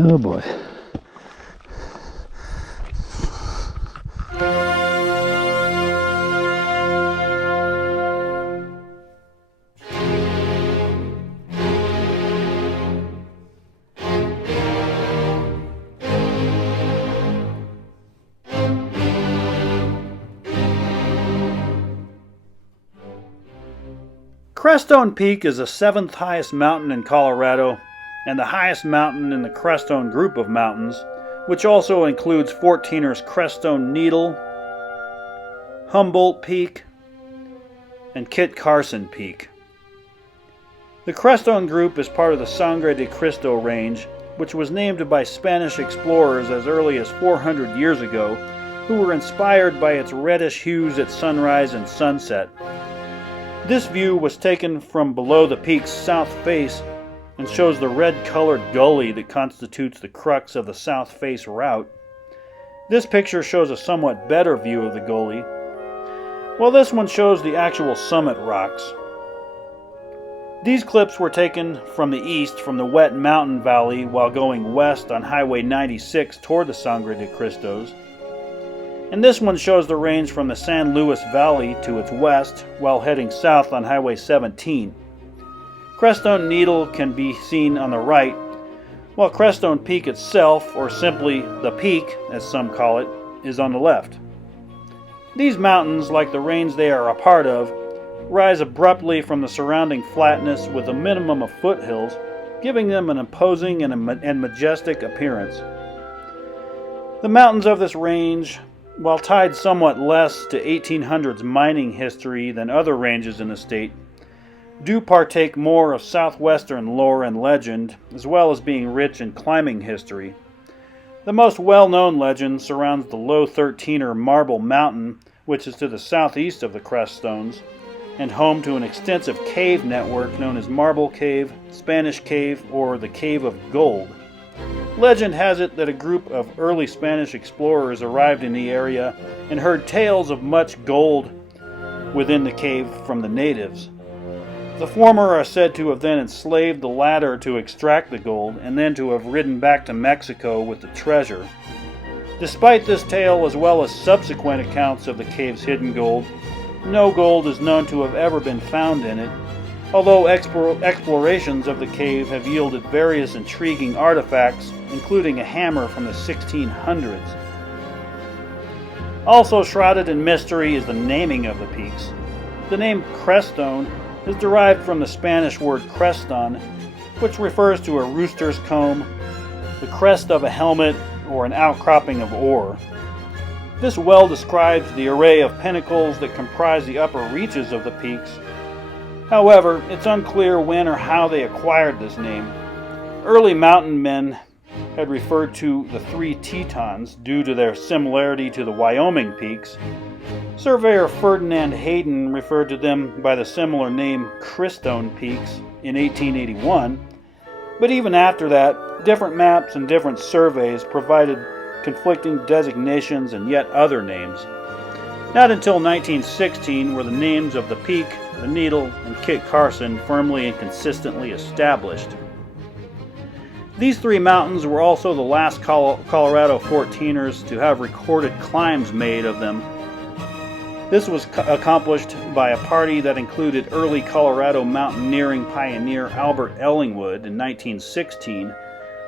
Oh boy. Crestone Peak is the 7th highest mountain in Colorado and the highest mountain in the Crestone group of mountains, which also includes 14ers Crestone Needle, Humboldt Peak, and Kit Carson Peak. The Crestone group is part of the Sangre de Cristo range, which was named by Spanish explorers as early as 400 years ago, who were inspired by its reddish hues at sunrise and sunset. This view was taken from below the peak's south face and shows the red-colored gully that constitutes the crux of the south face route. This picture shows a somewhat better view of the gully, while this one shows the actual summit rocks. These clips were taken from the east from the Wet Mountain Valley while going west on Highway 96 toward the Sangre de Cristos. And this one shows the range from the San Luis Valley to its west while heading south on Highway 17. Crestone Needle can be seen on the right, while Crestone Peak itself, or simply the peak as some call it, is on the left. These mountains, like the range they are a part of, rise abruptly from the surrounding flatness with a minimum of foothills, giving them an imposing and majestic appearance. The mountains of this range, while tied somewhat less to 1800s mining history than other ranges in the state, do partake more of southwestern lore and legend, as well as being rich in climbing history. The most well-known legend surrounds the low 13er Marble Mountain, which is to the southeast of the Crestones, and home to an extensive cave network known as Marble Cave, Spanish Cave, or the Cave of Gold. Legend has it that a group of early Spanish explorers arrived in the area and heard tales of much gold within the cave from the natives. The former are said to have then enslaved the latter to extract the gold and then to have ridden back to Mexico with the treasure. Despite this tale, as well as subsequent accounts of the cave's hidden gold, no gold is known to have ever been found in it, although explorations of the cave have yielded various intriguing artifacts, including a hammer from the 1600s. Also shrouded in mystery is the naming of the peaks. The name Crestone is derived from the Spanish word creston, which refers to a rooster's comb, the crest of a helmet, or an outcropping of ore. This well describes the array of pinnacles that comprise the upper reaches of the peaks. However, it's unclear when or how they acquired this name. Early mountain men had referred to the three Tetons due to their similarity to the Wyoming peaks. Surveyor Ferdinand Hayden referred to them by the similar name Crestone Peaks in 1881, but even after that, different maps and different surveys provided conflicting designations and yet other names. Not until 1916 were the names of the peak, the Needle, and Kit Carson firmly and consistently established. These three mountains were also the last Colorado 14ers to have recorded climbs made of them. This was accomplished by a party that included early Colorado mountaineering pioneer Albert Ellingwood in 1916,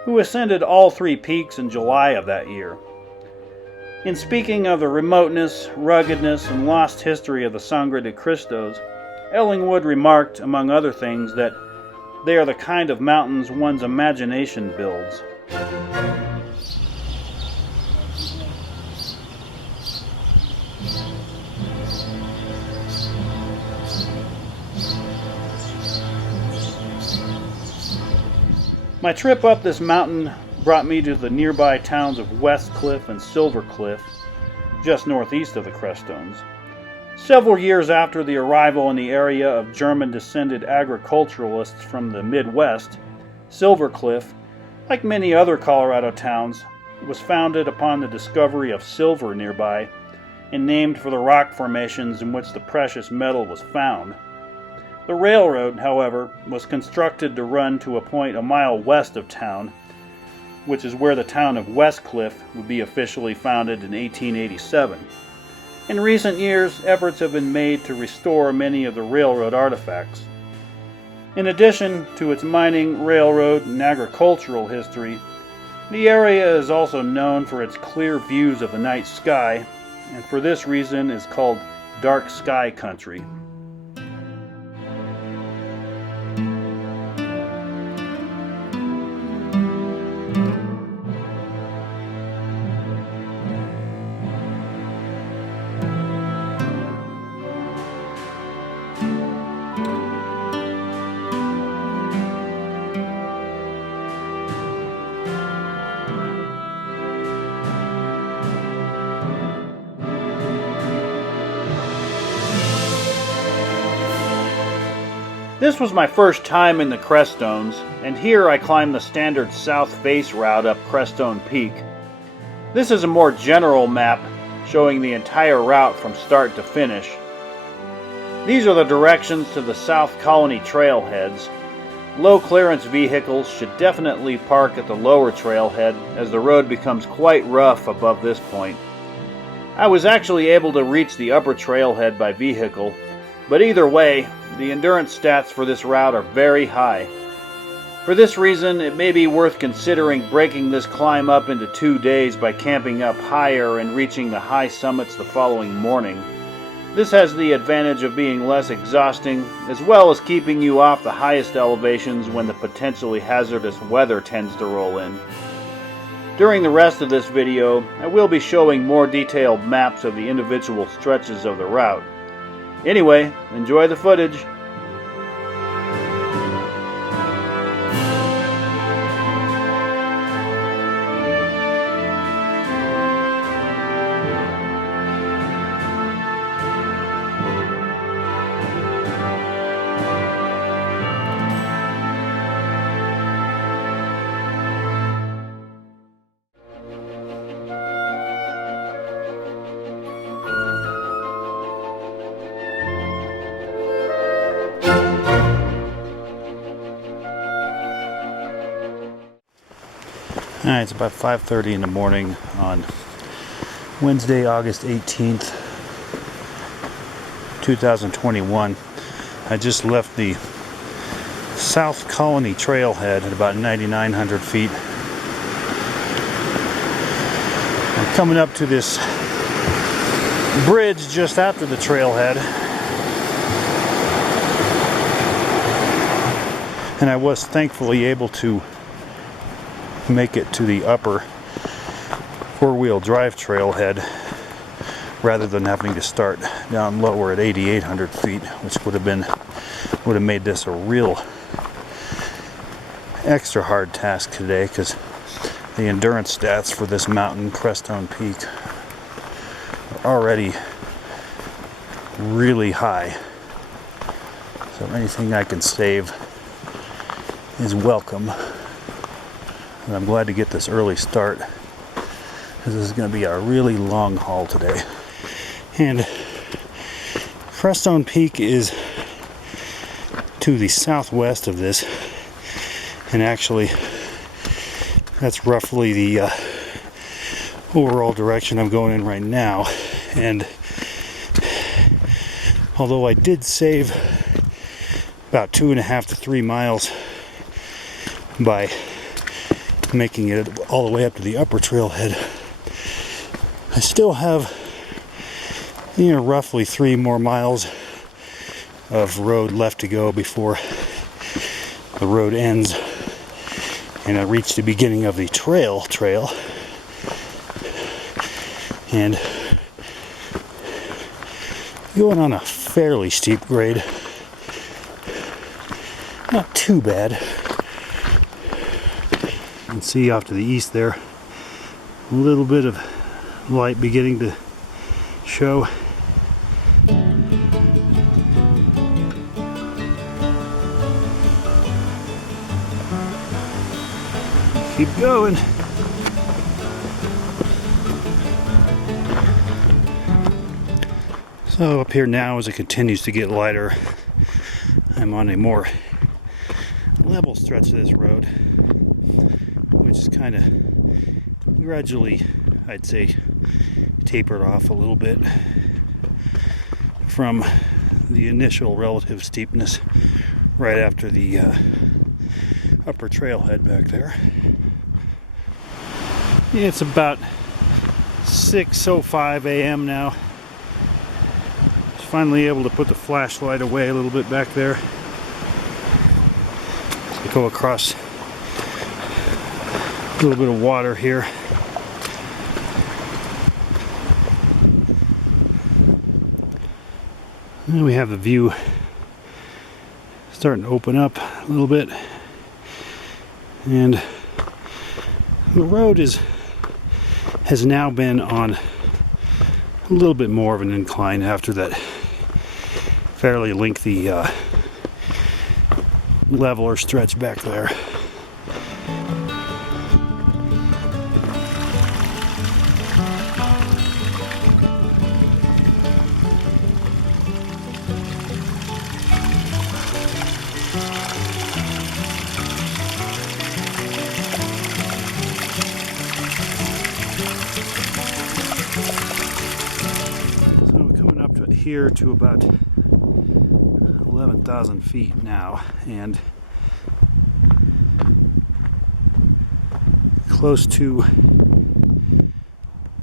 who ascended all three peaks in July of that year. In speaking of the remoteness, ruggedness, and lost history of the Sangre de Cristos, Ellingwood remarked, among other things, that they are the kind of mountains one's imagination builds. My trip up this mountain brought me to the nearby towns of Westcliffe and Silver Cliff, just northeast of the Crestones. Several years after the arrival in the area of German-descended agriculturalists from the Midwest, Silver Cliff, like many other Colorado towns, was founded upon the discovery of silver nearby and named for the rock formations in which the precious metal was found. The railroad, however, was constructed to run to a point a mile west of town, which is where the town of Westcliffe would be officially founded in 1887. In recent years, efforts have been made to restore many of the railroad artifacts. In addition to its mining, railroad, and agricultural history, the area is also known for its clear views of the night sky, and for this reason is called Dark Sky Country. This was my first time in the Crestones, and here I climbed the standard south face route up Crestone Peak. This is a more general map showing the entire route from start to finish. These are the directions to the South Colony trailheads. Low clearance vehicles should definitely park at the lower trailhead as the road becomes quite rough above this point. I was actually able to reach the upper trailhead by vehicle, but either way, the endurance stats for this route are very high. For this reason, it may be worth considering breaking this climb up into 2 days by camping up higher and reaching the high summits the following morning. This has the advantage of being less exhausting, as well as keeping you off the highest elevations when the potentially hazardous weather tends to roll in. During the rest of this video, I will be showing more detailed maps of the individual stretches of the route. Anyway, enjoy the footage. Alright, it's about 5:30 in the morning on Wednesday, August 18th, 2021. I just left the South Colony trailhead at about 9,900 feet. I'm coming up to this bridge just after the trailhead, and I was thankfully able to make it to the upper four-wheel drive trailhead rather than having to start down lower at 8,800 feet, which would have made this a real extra hard task today, because the endurance stats for this mountain, Crestone Peak, are already really high. So anything I can save is welcome. And I'm glad to get this early start, because this is going to be a really long haul today. And Crestone Peak is to the southwest of this, and actually that's roughly the overall direction I'm going in right now. And although I did save about 2.5 to 3 miles by making it all the way up to the upper trailhead, I still have, roughly 3 more miles of road left to go before the road ends and I reach the beginning of the trail, and going on a fairly steep grade. Not too bad. You can see off to the east there, a little bit of light beginning to show. Keep going. So up here now, as it continues to get lighter, I'm on a more level stretch of this road, which is kind of gradually, I'd say, tapered off a little bit from the initial relative steepness right after the upper trailhead back there. It's about 6:05 a.m. now. Just finally able to put the flashlight away a little bit back there. I go across a little bit of water here. And we have the view starting to open up a little bit, and the road has now been on a little bit more of an incline after that fairly lengthy leveler stretch back there. Here to about 11,000 feet now, and close to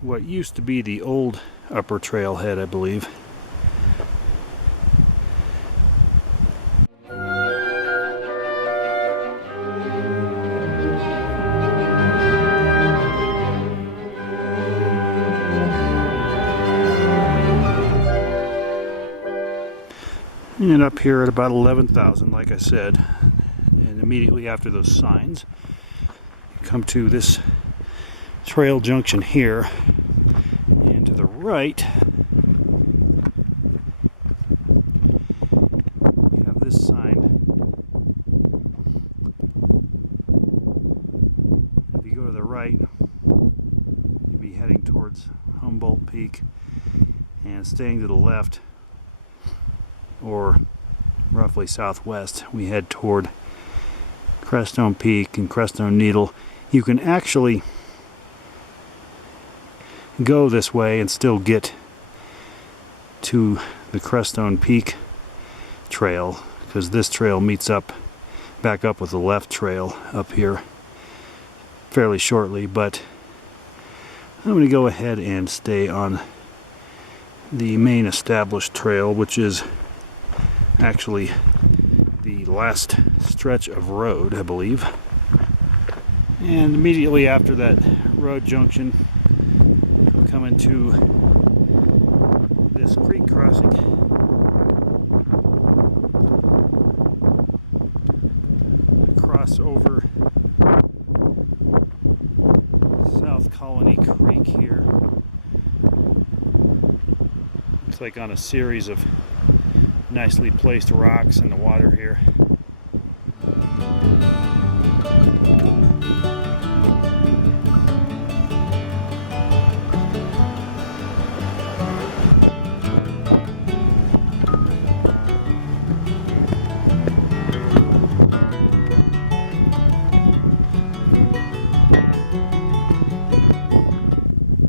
what used to be the old upper trailhead, I believe. And up here at about 11,000, like I said, and immediately after those signs, you come to this trail junction here, and to the right, we have this sign. If you go to the right, you'd be heading towards Humboldt Peak, and staying to the left, or roughly southwest, we head toward Crestone Peak and Crestone Needle. You can actually go this way and still get to the Crestone Peak trail, because this trail meets up back up with the left trail up here fairly shortly, but I'm going to go ahead and stay on the main established trail, which is actually the last stretch of road, I believe. And immediately after that road junction, we'll come into this creek crossing. Cross over South Colony Creek here. Looks like on a series of nicely placed rocks in the water here.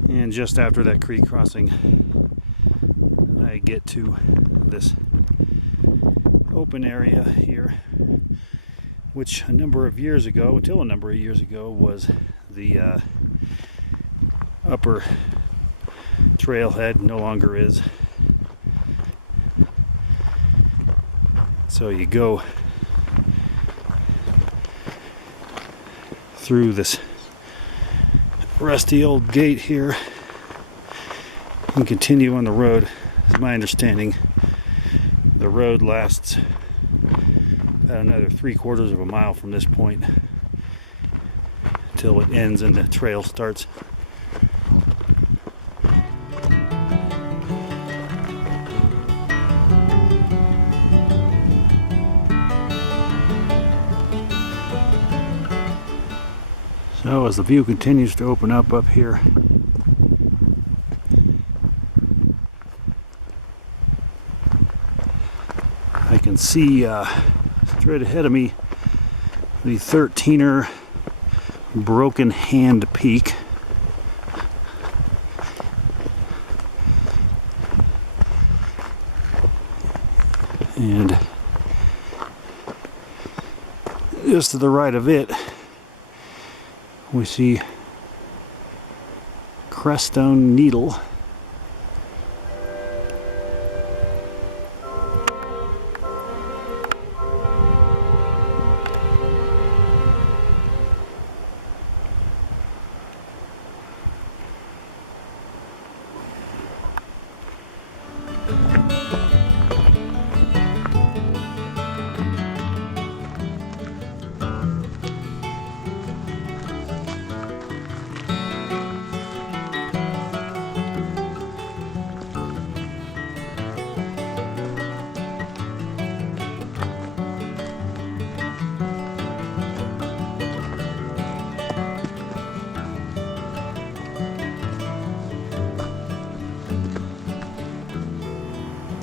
And just after that creek crossing, I get to this open area here, which until a number of years ago, was the upper trailhead. No longer is. So you go through this rusty old gate here and continue on the road. It's my understanding the road lasts about another 3/4 of a mile from this point till it ends and the trail starts. So as the view continues to open up here, I can see straight ahead of me the 13er Broken Hand Peak. And just to the right of it, we see Crestone Needle.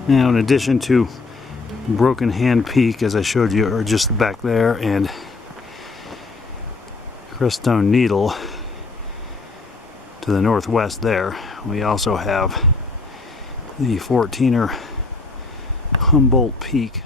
Now, in addition to Broken Hand Peak, as I showed you, are just back there, and Crestone Needle to the northwest there, we also have the 14er Humboldt Peak.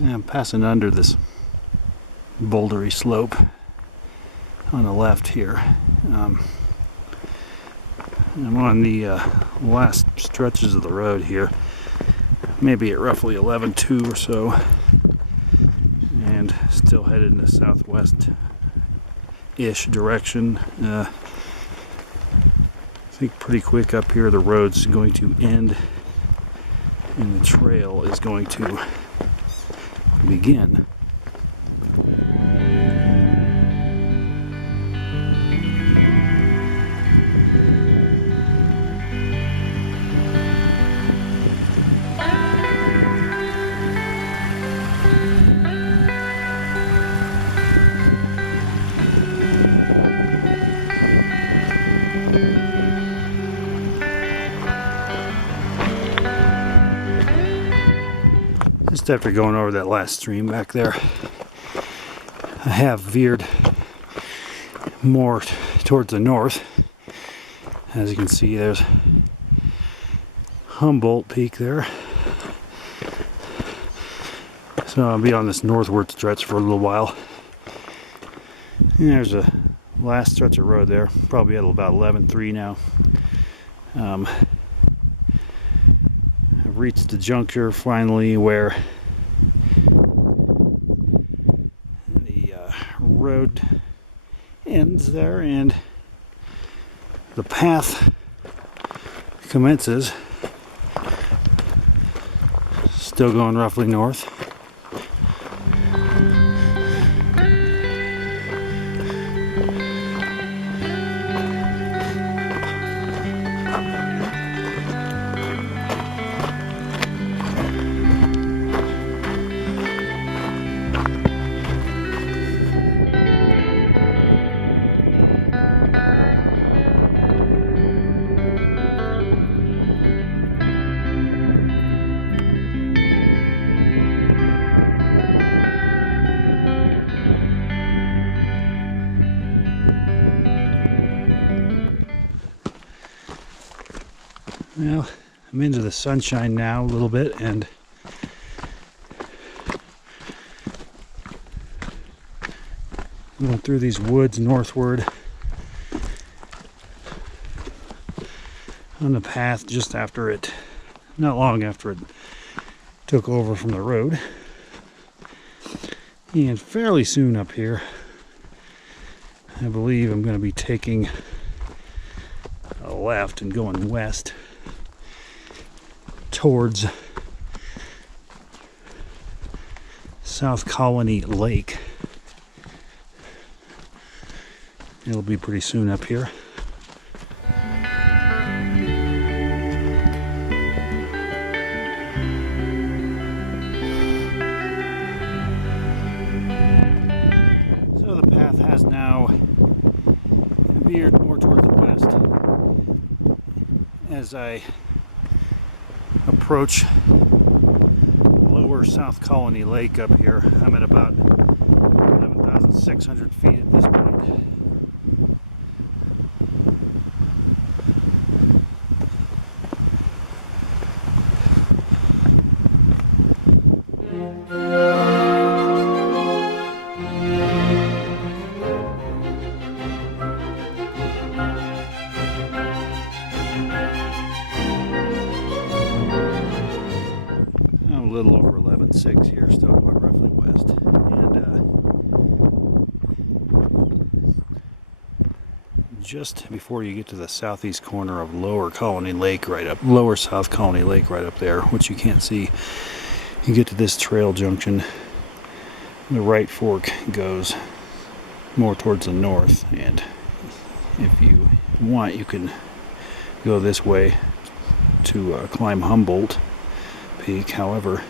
I'm passing under this bouldery slope on the left here. I'm on the last stretches of the road here, maybe at roughly 11:2 or so, and still headed in the southwest-ish direction. I think pretty quick up here the road's going to end and the trail is going to begin. Just after going over that last stream back there, I have veered more towards the north. As you can see, there's Humboldt Peak there. So I'll be on this northward stretch for a little while. And there's a last stretch of road there, probably at about 11:3 now. I've reached the juncture finally where the road ends there and the path commences, still going roughly north. Well, I'm into the sunshine now a little bit, and going through these woods northward on the path just after it, not long after it took over from the road. And fairly soon up here, I believe I'm going to be taking a left and going west towards South Colony Lake. It'll be pretty soon up here. So the path has now veered more towards the west as I approach lower South Colony Lake up here. I'm at about 11,600 feet at this point. A little over 11.6 here, still going roughly west, and just before you get to the southeast corner of Lower Colony Lake, Lower South Colony Lake, right up there, which you can't see, you get to this trail junction. The right fork goes more towards the north, and if you want, you can go this way to climb Humboldt Peak. However,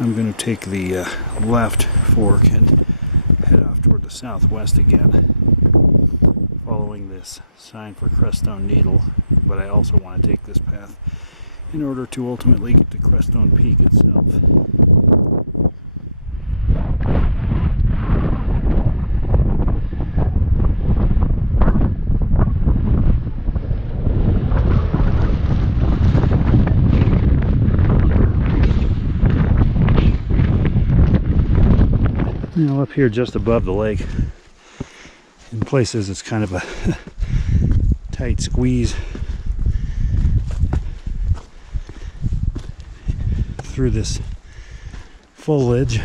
I'm going to take the left fork and head off toward the southwest again, following this sign for Crestone Needle, but I also want to take this path in order to ultimately get to Crestone Peak itself. Up here just above the lake, in places it's kind of a tight squeeze through this foliage.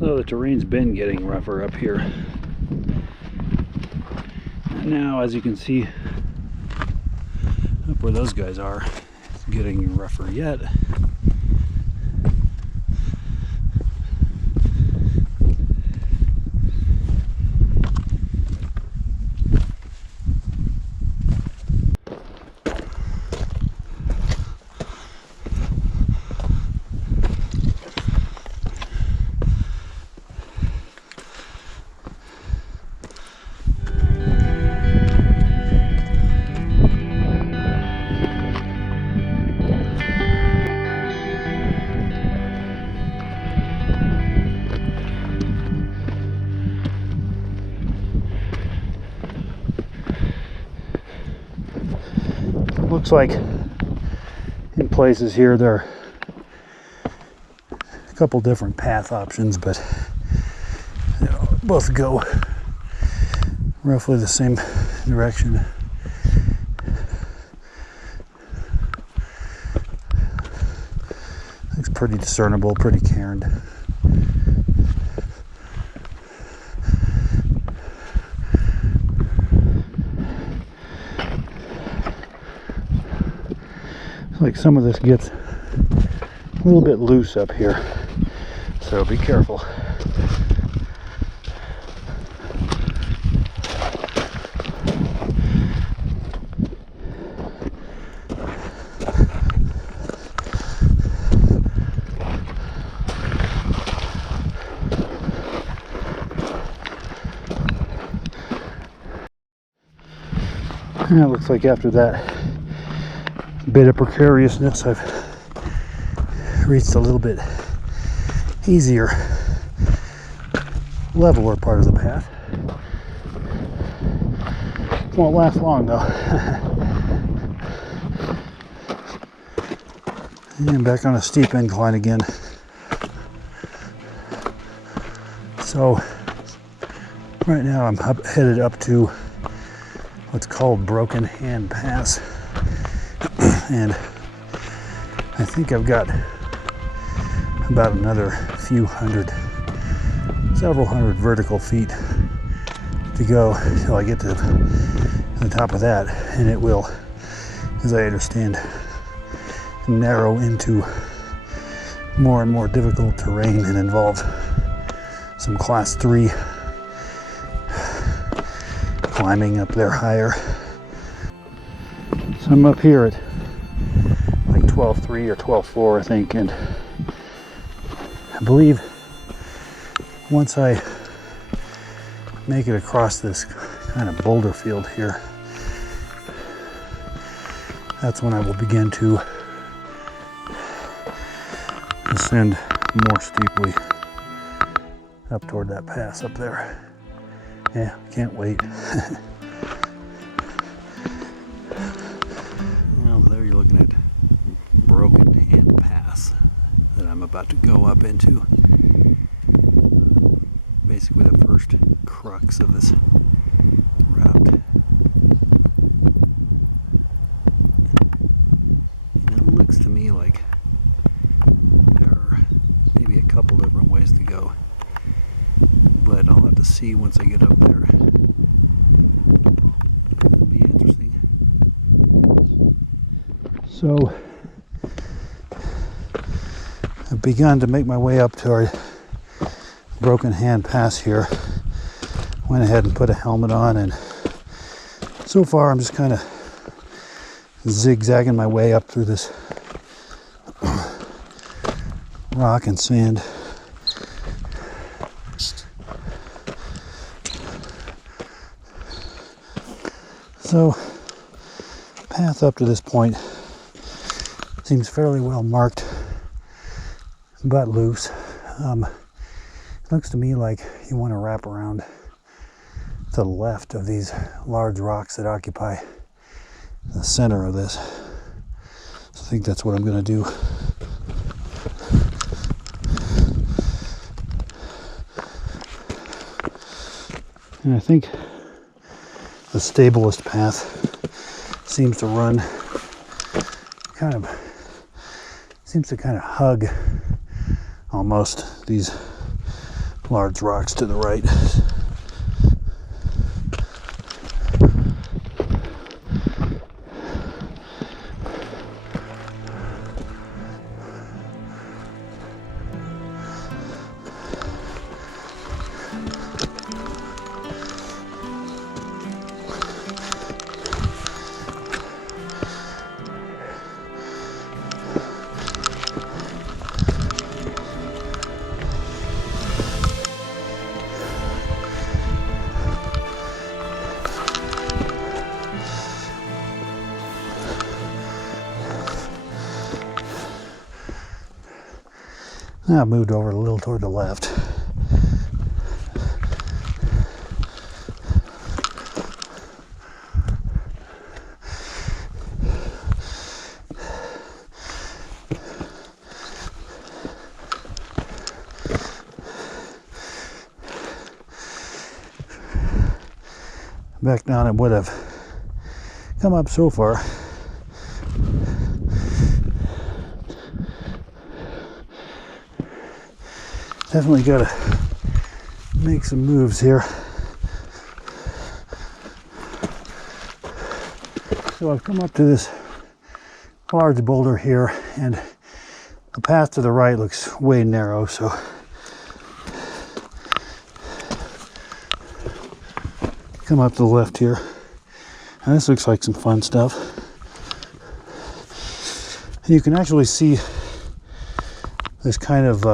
So the terrain's been getting rougher up here. And now, as you can see, up where those guys are, it's getting rougher yet. Looks like in places here there are a couple different path options, but they both go roughly the same direction. Looks pretty discernible, pretty cairned. Like some of this gets a little bit loose up here, so be careful. And it looks like after that bit of precariousness, I've reached a little bit easier, leveler part of the path. Won't last long though. And back on a steep incline again. So right now I'm headed up to what's called Broken Hand Pass. And I think I've got about another several hundred vertical feet to go till I get to the top of that, and it will, as I understand, narrow into more and more difficult terrain and involve some class 3 climbing up there higher. So I'm up here at like 12.3 or 12.4 I think, and I believe once I make it across this kind of boulder field here, that's when I will begin to ascend more steeply up toward that pass up there. Yeah, can't wait. Well, there you're looking at Broken Hand Pass that I'm about to go up into. Basically the first crux of this route. And it looks to me like there are maybe a couple different ways to go, but I'll have to see once I get up there. It'll be interesting. So I've begun to make my way up toward Broken Hand Pass here. Went ahead and put a helmet on, and so far I'm just kind of zigzagging my way up through this rock and sand. So path up to this point seems fairly well marked but loose. Looks to me like you want to wrap around to the left of these large rocks that occupy the center of this. So I think that's what I'm going to do. And I think the stablest path seems to hug almost these large rocks to the right. Now I've moved over a little toward the left. Back down it would have come up so far. Definitely got to make some moves here. So I've come up to this large boulder here, and the path to the right looks way narrow, so come up to the left here. And this looks like some fun stuff. And you can actually see this kind of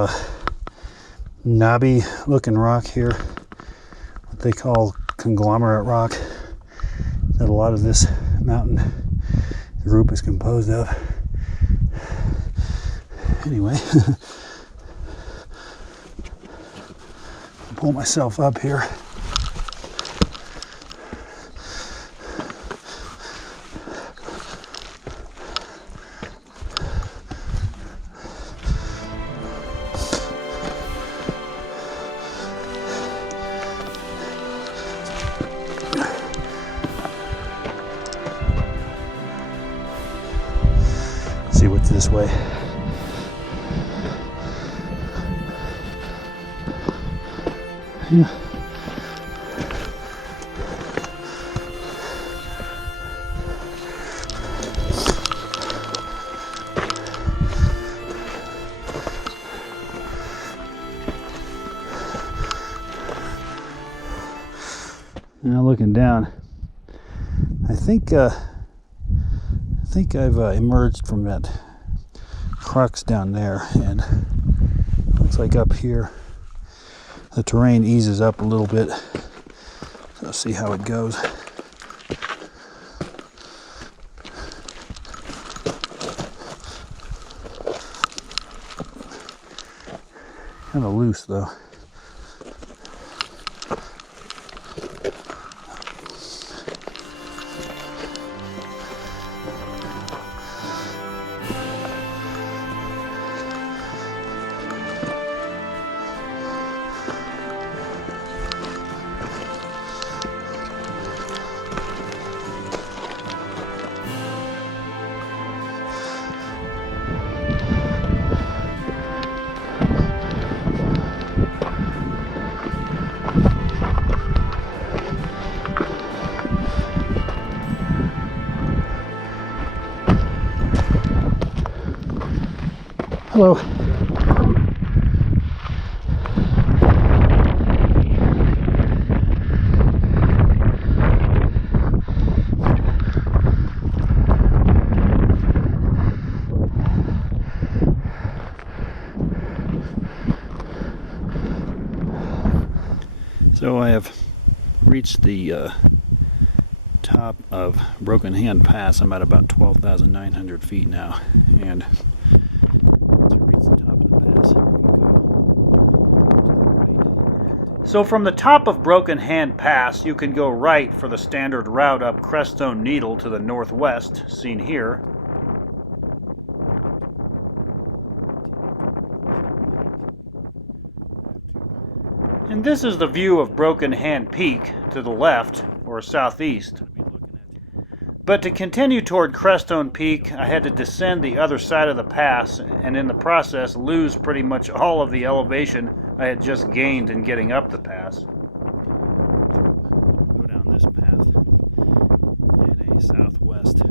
knobby looking rock here, what they call conglomerate rock, that a lot of this mountain group is composed of. Anyway, I'll pull myself up here. See what's this way. Yeah. Now looking down, I think I've emerged from that crux down there, and it looks like up here the terrain eases up a little bit. So let's see how it goes. Kind of loose though. Hello. So I have reached the top of Broken Hand Pass. I'm at about 12,900 feet now, and to reach the top of the pass, you go to the right. So from the top of Broken Hand Pass, you can go right for the standard route up Crestone Needle to the northwest, seen here. And this is the view of Broken Hand Peak to the left, or southeast. But to continue toward Crestone Peak, I had to descend the other side of the pass, and in the process lose pretty much all of the elevation I had just gained in getting up the pass. Go down this path in a southwest.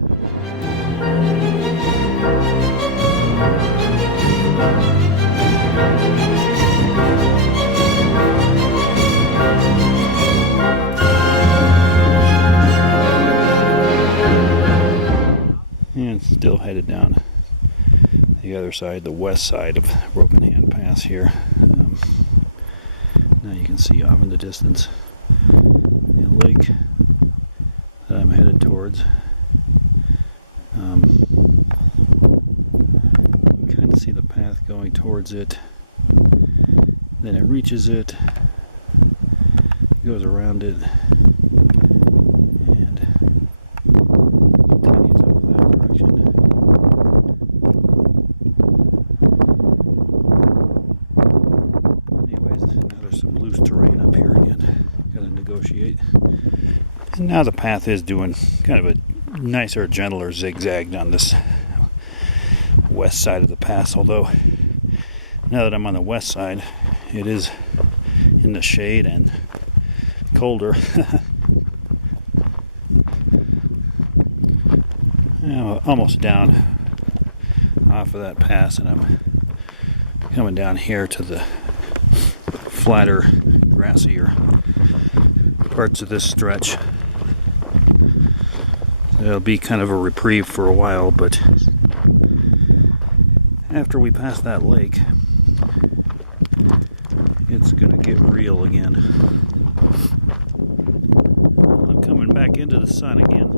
And still headed down the other side, the west side of Broken Hand Pass here. Now you can see off in the distance the lake that I'm headed towards. You kind of see the path going towards it. Then it reaches it, goes around it, and continues over that direction. Anyways, now there's some loose terrain up here again. Gotta negotiate. And now the path is doing kind of a nicer, gentler zigzag on this west side of the pass, although now that I'm on the west side, it is in the shade and colder. I'm almost down off of that pass, and I'm coming down here to the flatter, grassier parts of this stretch. It'll be kind of a reprieve for a while, but after we pass that lake, it's gonna get real again. I'm coming back into the sun again.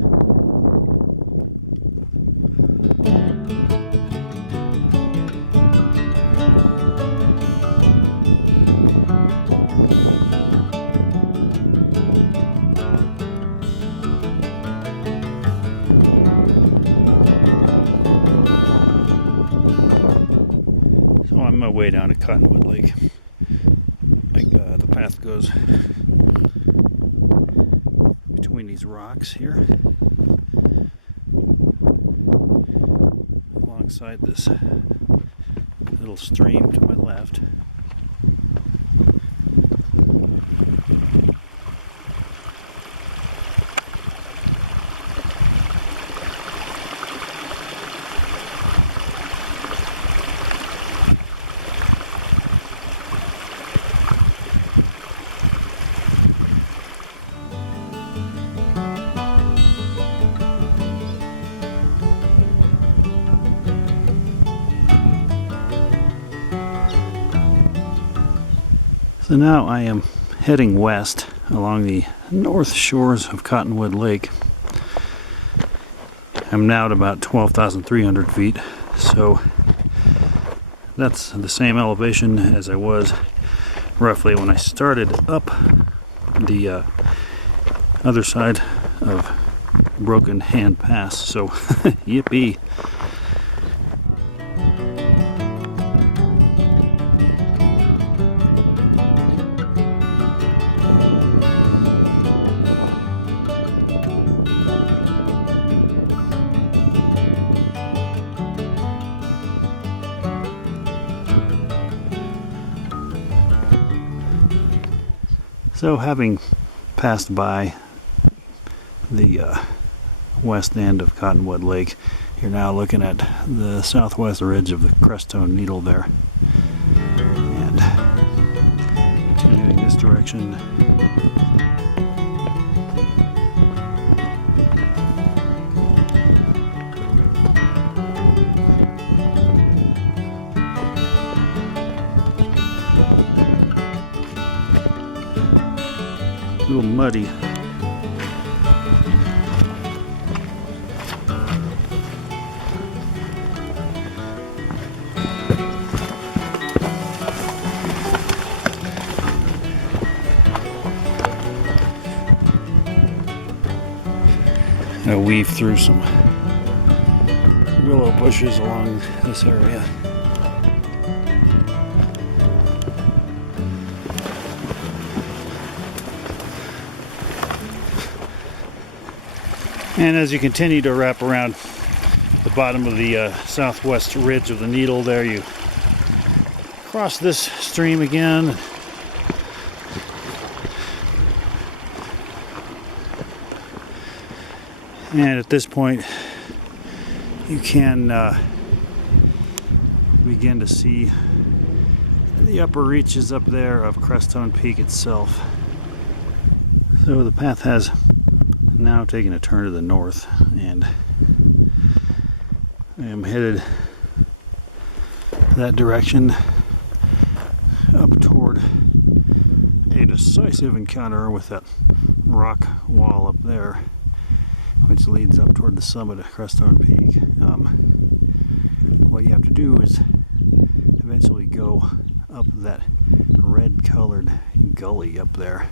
on my way down to Cottonwood Lake. The path goes between these rocks here, alongside this little stream to my left. So now I am heading west along the north shores of Cottonwood Lake. I'm now at about 12,300 feet, so that's the same elevation as I was roughly when I started up the other side of Broken Hand Pass, so yippee. So having passed by the west end of Cottonwood Lake, you're now looking at the southwest ridge of the Crestone Needle there. And continuing this direction, a little muddy. I'll weave through some willow bushes along this area. And as you continue to wrap around the bottom of the southwest ridge of the Needle there, you cross this stream again. And at this point, you can begin to see the upper reaches up there of Crestone Peak itself. So the path has now taking a turn to the north, and I am headed that direction up toward a decisive encounter with that rock wall up there, which leads up toward the summit of Crestone Peak. What you have to do is eventually go up that red colored gully up there.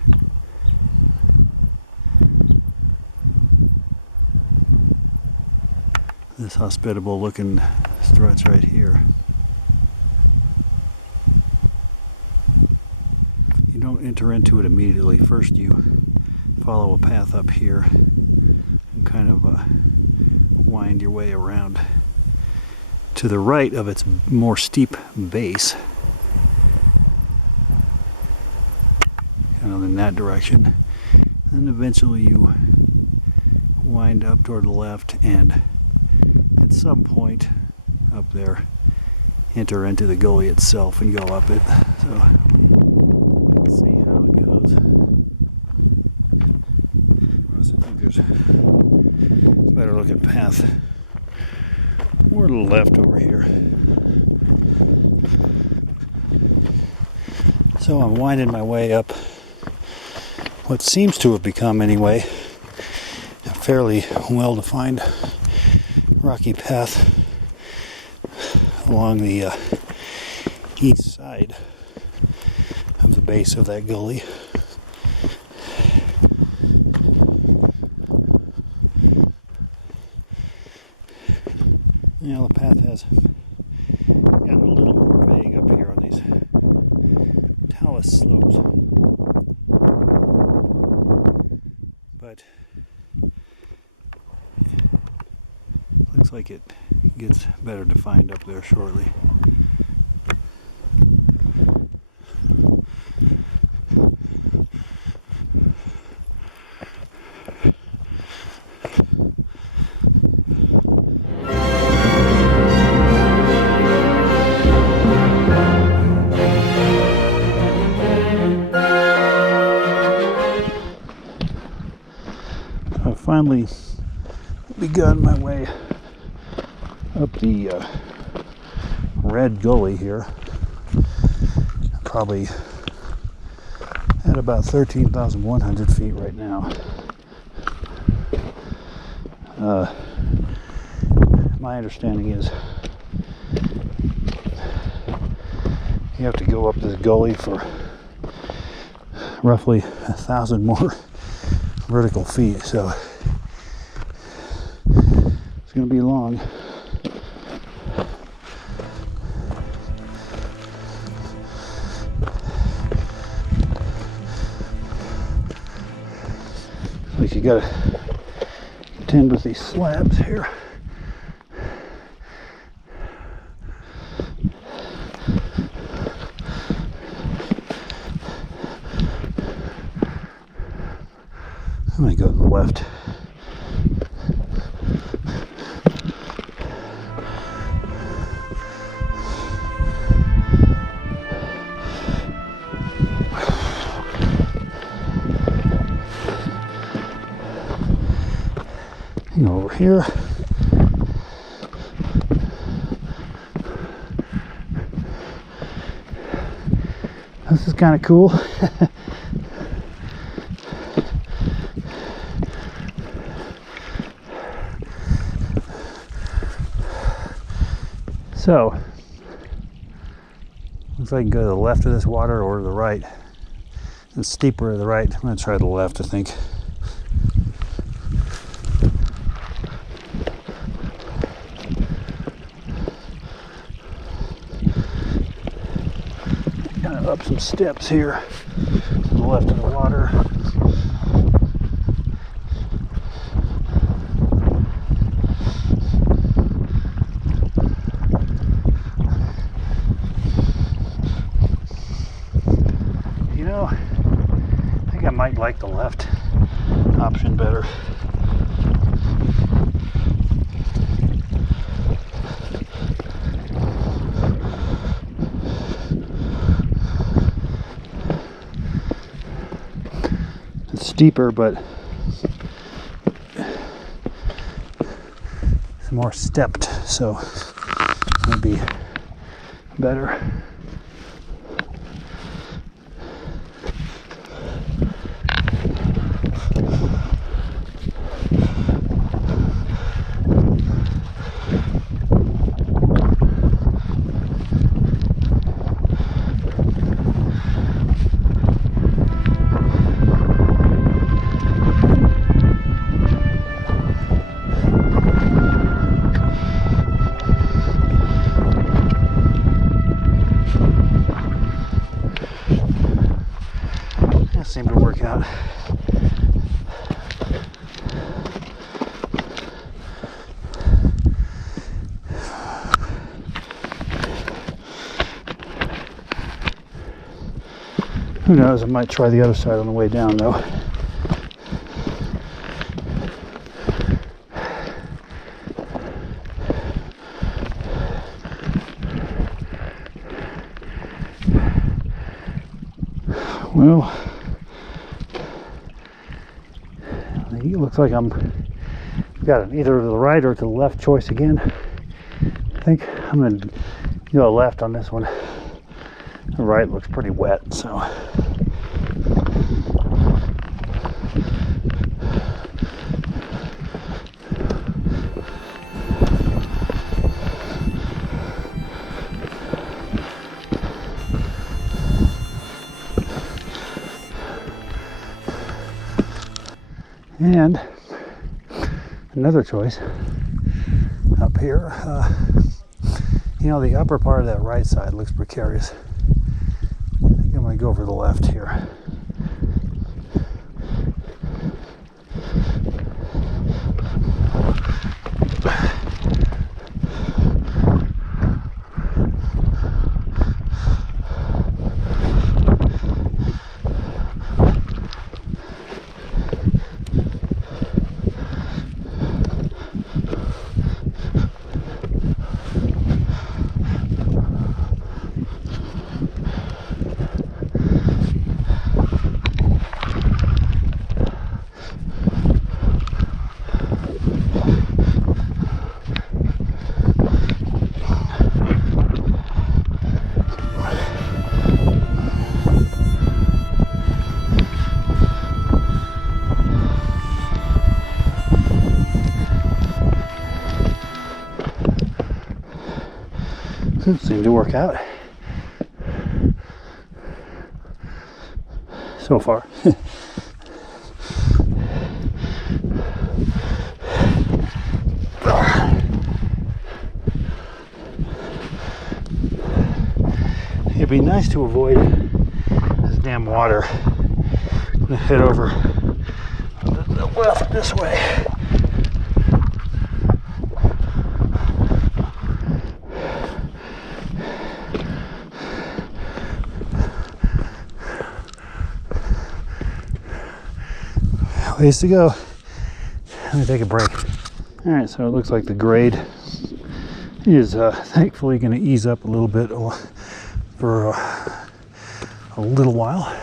This hospitable looking stretch right here. You don't enter into it immediately. First you follow a path up here and kind of wind your way around to the right of its more steep base, kind of in that direction. Then eventually you wind up toward the left, and at some point up there enter into the gully itself and go up it. So let's see how it goes. I think there's a better looking path more to the left over here. So I'm winding my way up what seems to have become, anyway, a fairly well-defined rocky path along the east side of the base of that gully. You know, the path has Gotten a little more vague up here on these talus slopes. But looks like it gets better defined up there shortly. I've finally begun my way up the red gully here. Probably at about 13,100 feet right now. My understanding is you have to go up this gully for roughly 1,000 more vertical feet, so it's going to be long. Like you got to contend with these slabs here. I'm going to go to the left. And over here. This is kind of cool. So, looks like I can go to the left of this water or to the right. It's steeper to the right. I'm going to try the left, I think. Kind of up some steps here to the left of the water. I might like the left option better. It's steeper, but it's more stepped, so it'll be better. Seemed to work out. Who knows, I might try the other side on the way down though. Well, it looks like I'm got an either to the right or to the left choice again. I think I'm going to go left on this one. The right looks pretty wet, so. And another choice up here You know, the upper part of that right side looks precarious. I think I'm going to go for the left here. Seemed to work out so far. It'd be nice to avoid this damn water. I'm gonna head over the left this way. Ways to go. Let me take a break. Alright, so it looks like the grade is thankfully going to ease up a little bit for a little while.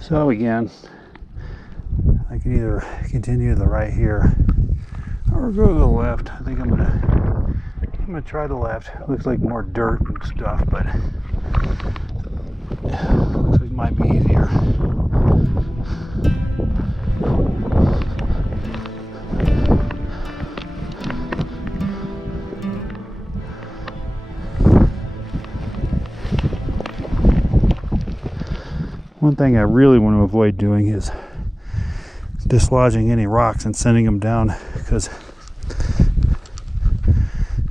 So again, I can either continue to the right here or go to the left. I think I'm gonna try the left. Looks like more dirt and stuff, but looks like it might be easier. One thing I really want to avoid doing is dislodging any rocks and sending them down, because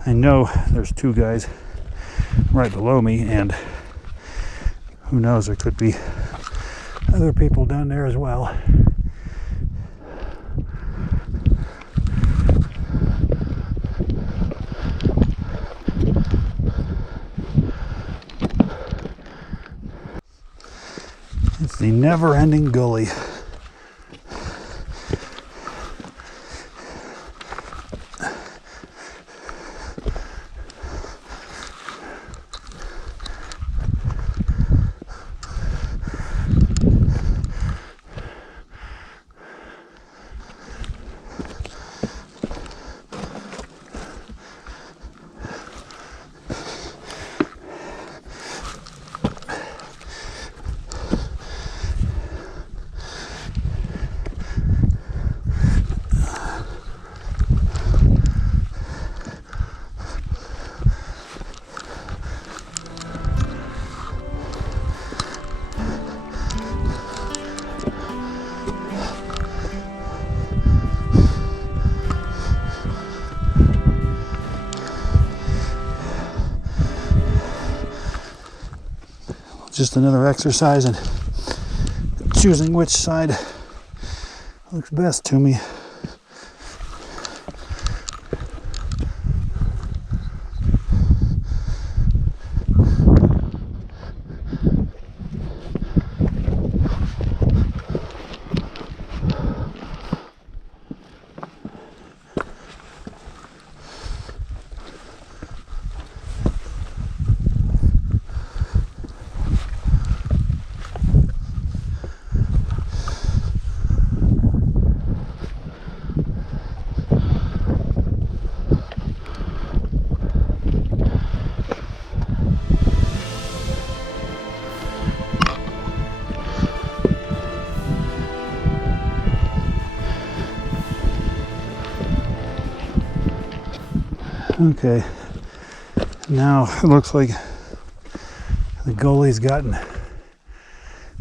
I know there's two guys right below me, and who knows, there could be other people down there as well. It's the never-ending gully. Just another exercise in choosing which side looks best to me. Okay, now it looks like the gully's gotten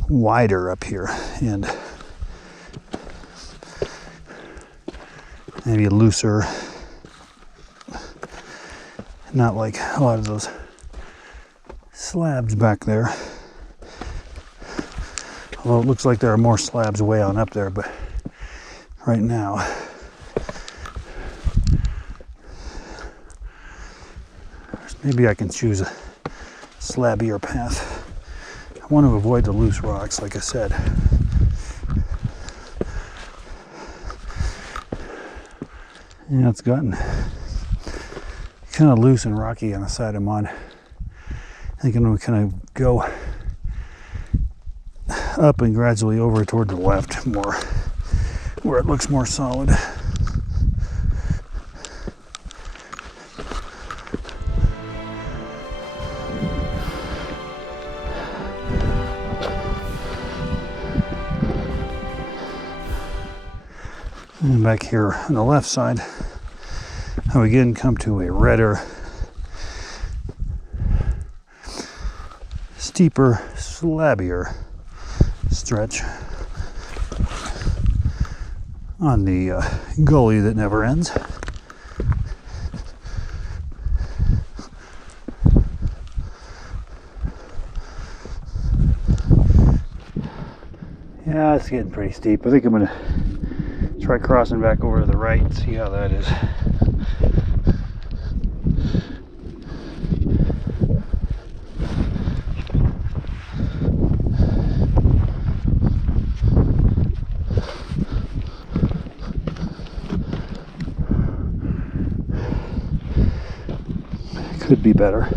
wider up here and maybe looser, not like a lot of those slabs back there. Although it looks like there are more slabs way on up there, but right now maybe I can choose a slabbier path. I want to avoid the loose rocks, like I said. Yeah, it's gotten kind of loose and rocky on the side I'm on. I think I'm going to kind of go up and gradually over toward the left more, where it looks more solid. And back here on the left side, I again come to a redder, steeper, slabbier stretch on the gully that never ends. Yeah, it's getting pretty steep. I think I'm going to try crossing back over to the right and see how that is. Could be better.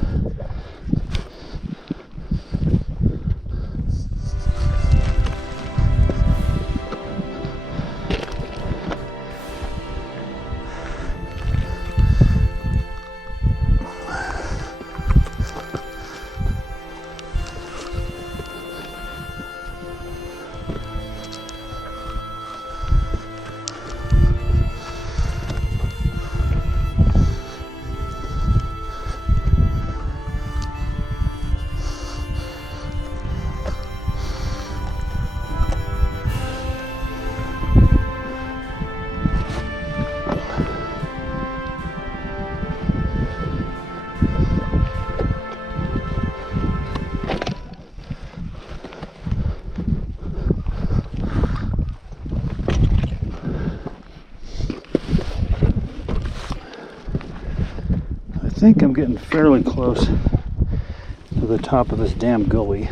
I think I'm getting fairly close to the top of this damn gully.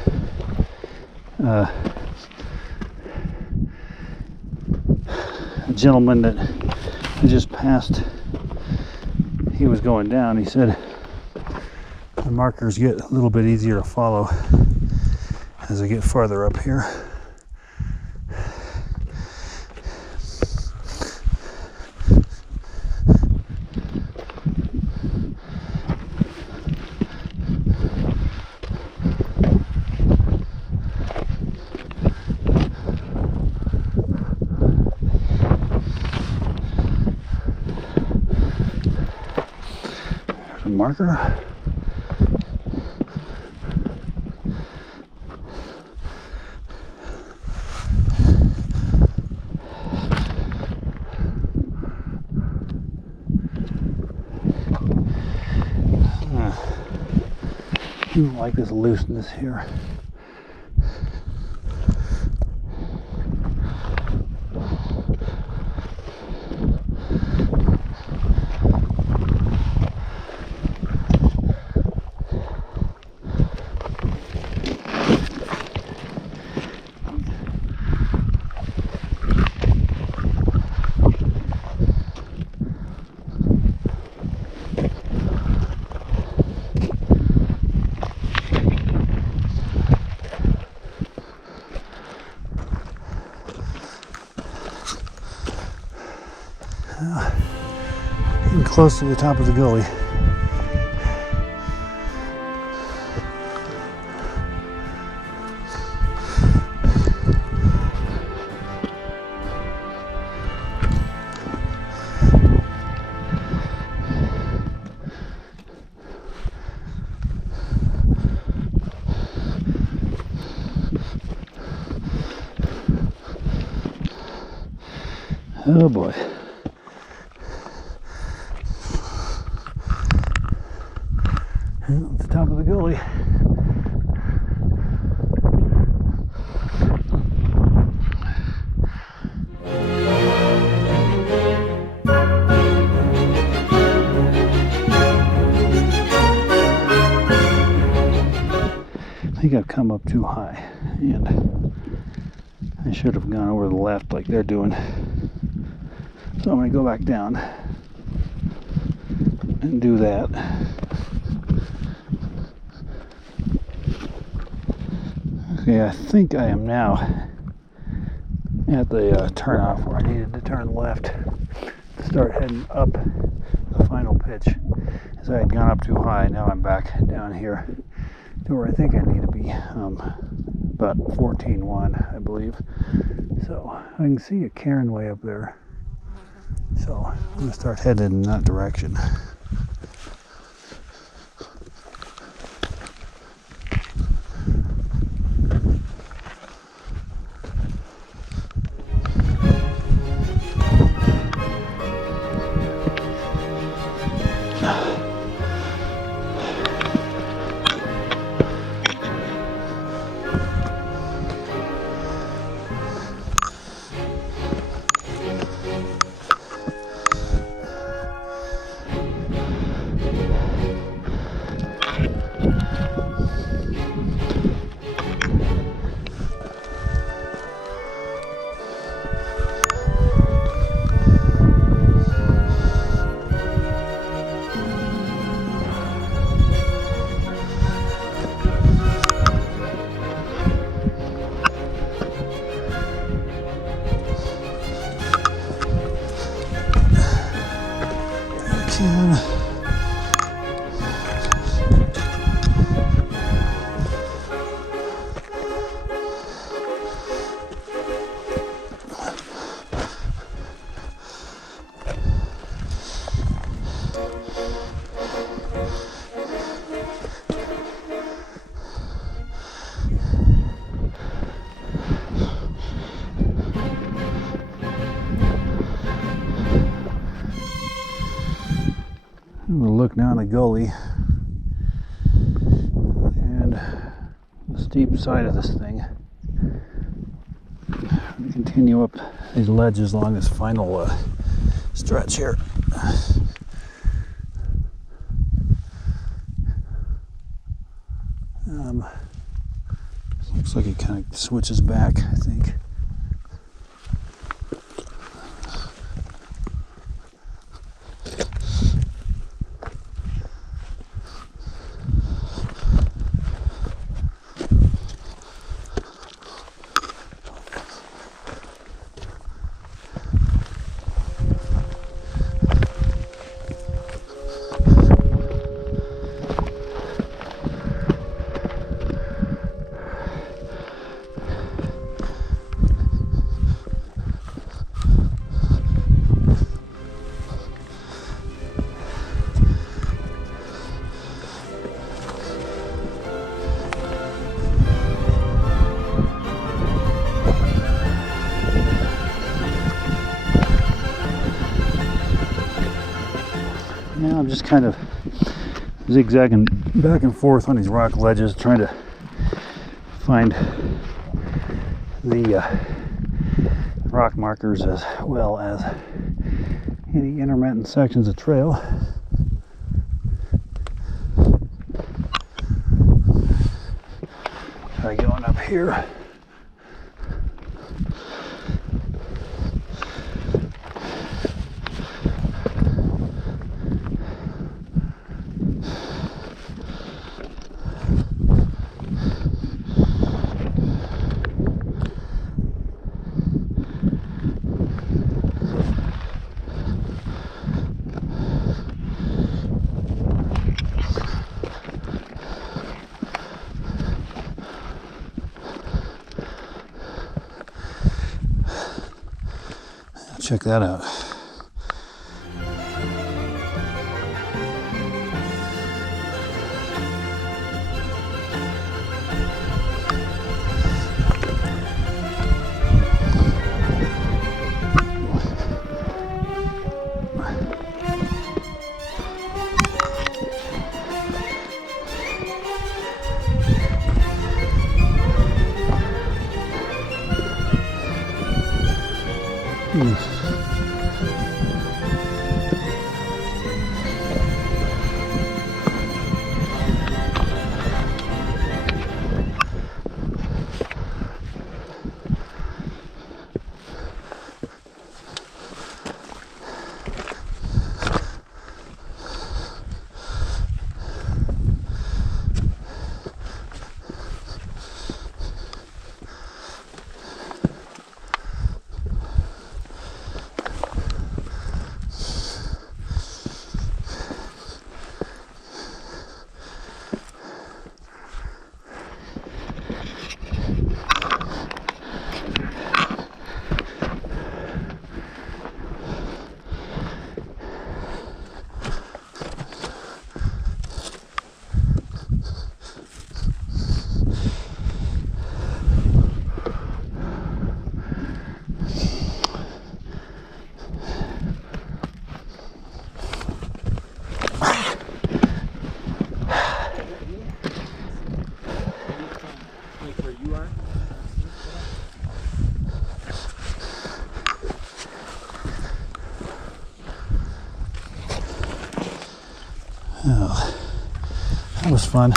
A gentleman that I just passed, he was going down. He said the markers get a little bit easier to follow as I get farther up here. Marker. I don't like this looseness here. Getting close to the top of the gully. Oh boy. Well, it's the top of the gully. I think I've come up too high, and I should have gone over to the left like they're doing. So I'm going to go back down and do that. Okay, I think I am now at the turnoff where I needed to turn left to start heading up the final pitch. As I had gone up too high, now I'm back down here to where I think I need to be, about 14.1, I believe. So I can see a cairn way up there. So I'm going to start heading in that direction. I'm going to look down the gully and the steep side of this thing. Continue up these ledges along this final stretch here. Looks like it kind of switches back, I think. Now I'm just kind of zigzagging back and forth on these rock ledges, trying to find the rock markers as well as any intermittent sections of trail. Try going up here. Check that out. Oh, that was fun.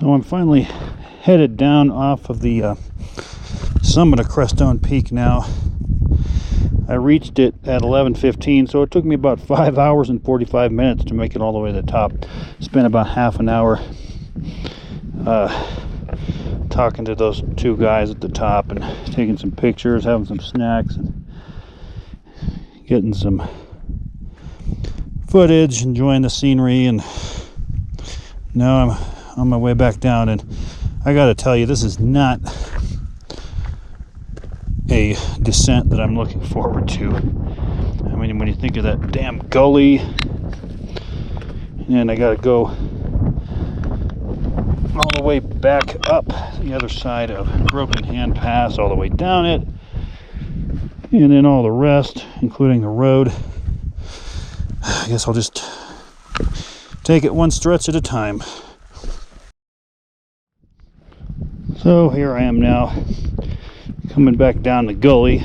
So I'm finally headed down off of the summit of Crestone Peak now. I reached it at 11:15, so it took me about 5 hours and 45 minutes to make it all the way to the top. Spent about half an hour talking to those two guys at the top and taking some pictures, having some snacks, and getting some footage, enjoying the scenery. And now I'm on my way back down, and I gotta tell you, this is not a descent that I'm looking forward to. I mean, when you think of that damn gully, and I gotta go all the way back up the other side of Broken Hand Pass, all the way down it, and then all the rest, including the road. I guess I'll just take it one stretch at a time. So here I am now, coming back down the gully,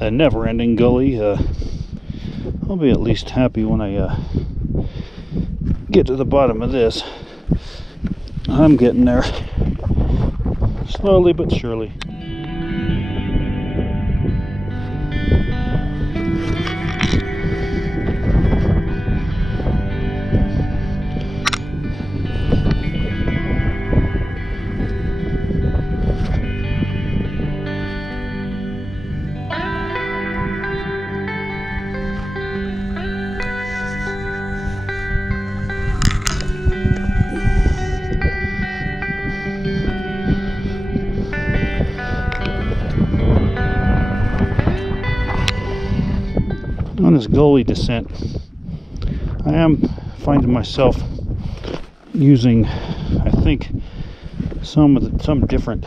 a never-ending gully. I'll be at least happy when I get to the bottom of this. I'm getting there, slowly but surely. On this gully descent, I am finding myself using, I think, some different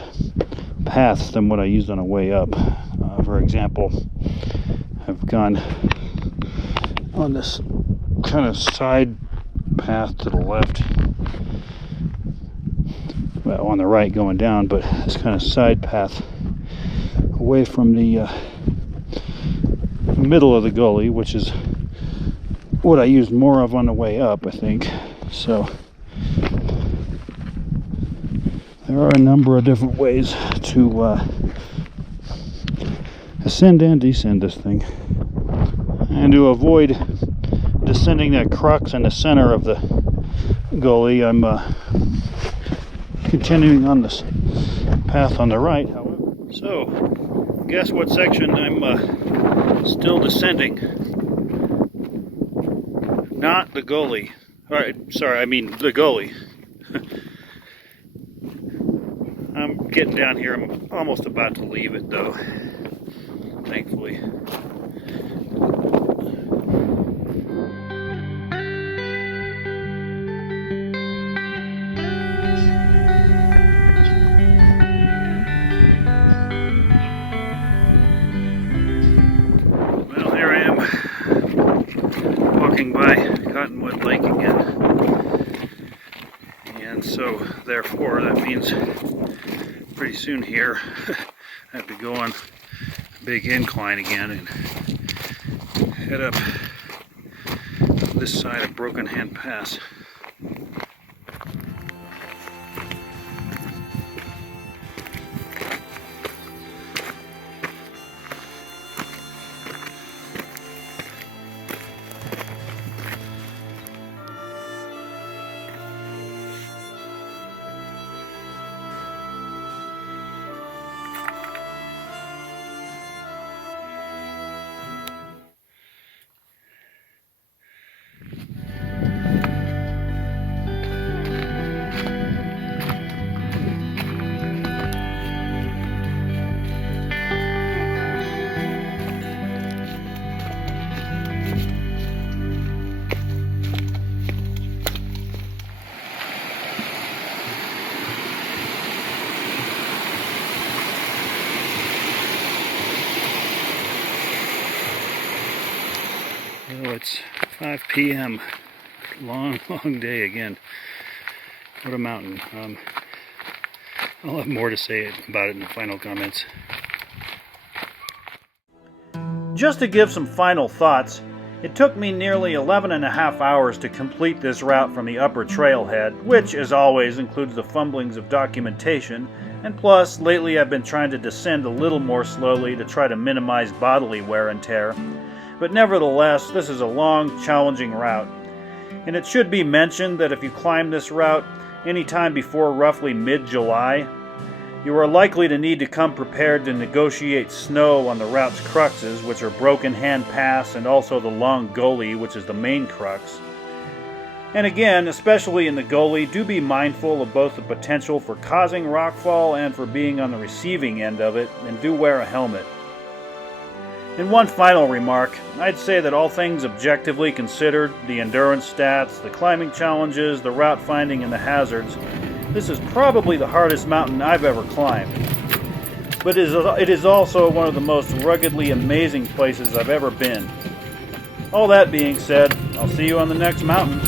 paths than what I used on the way up. For example, I've gone on this kind of side path to the left, well, on the right going down, but this kind of side path away from the middle of the gully, which is what I used more of on the way up, I think. So there are a number of different ways to ascend and descend this thing, and to avoid descending that crux in the center of the gully, I'm continuing on this path on the right, however. So guess what section I'm still descending? Not the gully. Alright, sorry, I mean the gully. I'm getting down here. I'm almost about to leave it though, thankfully. By Cottonwood Lake again, and so therefore that means pretty soon here I have to go on a big incline again and head up this side of Broken Hand Pass. So it's 5 p.m. Long day again. What a mountain. I'll have more to say about it in the final comments. Just to give some final thoughts, it took me nearly 11.5 hours to complete this route from the upper trailhead, which, as always, includes the fumblings of documentation, and plus, lately I've been trying to descend a little more slowly to try to minimize bodily wear and tear. But nevertheless, this is a long, challenging route. And it should be mentioned that if you climb this route anytime before roughly mid-July, you are likely to need to come prepared to negotiate snow on the route's cruxes, which are Broken Hand Pass and also the Long Gully, which is the main crux. And again, especially in the gully, do be mindful of both the potential for causing rockfall and for being on the receiving end of it, and do wear a helmet. And one final remark, I'd say that all things objectively considered, the endurance stats, the climbing challenges, the route finding, and the hazards, this is probably the hardest mountain I've ever climbed. But it is also one of the most ruggedly amazing places I've ever been. All that being said, I'll see you on the next mountain.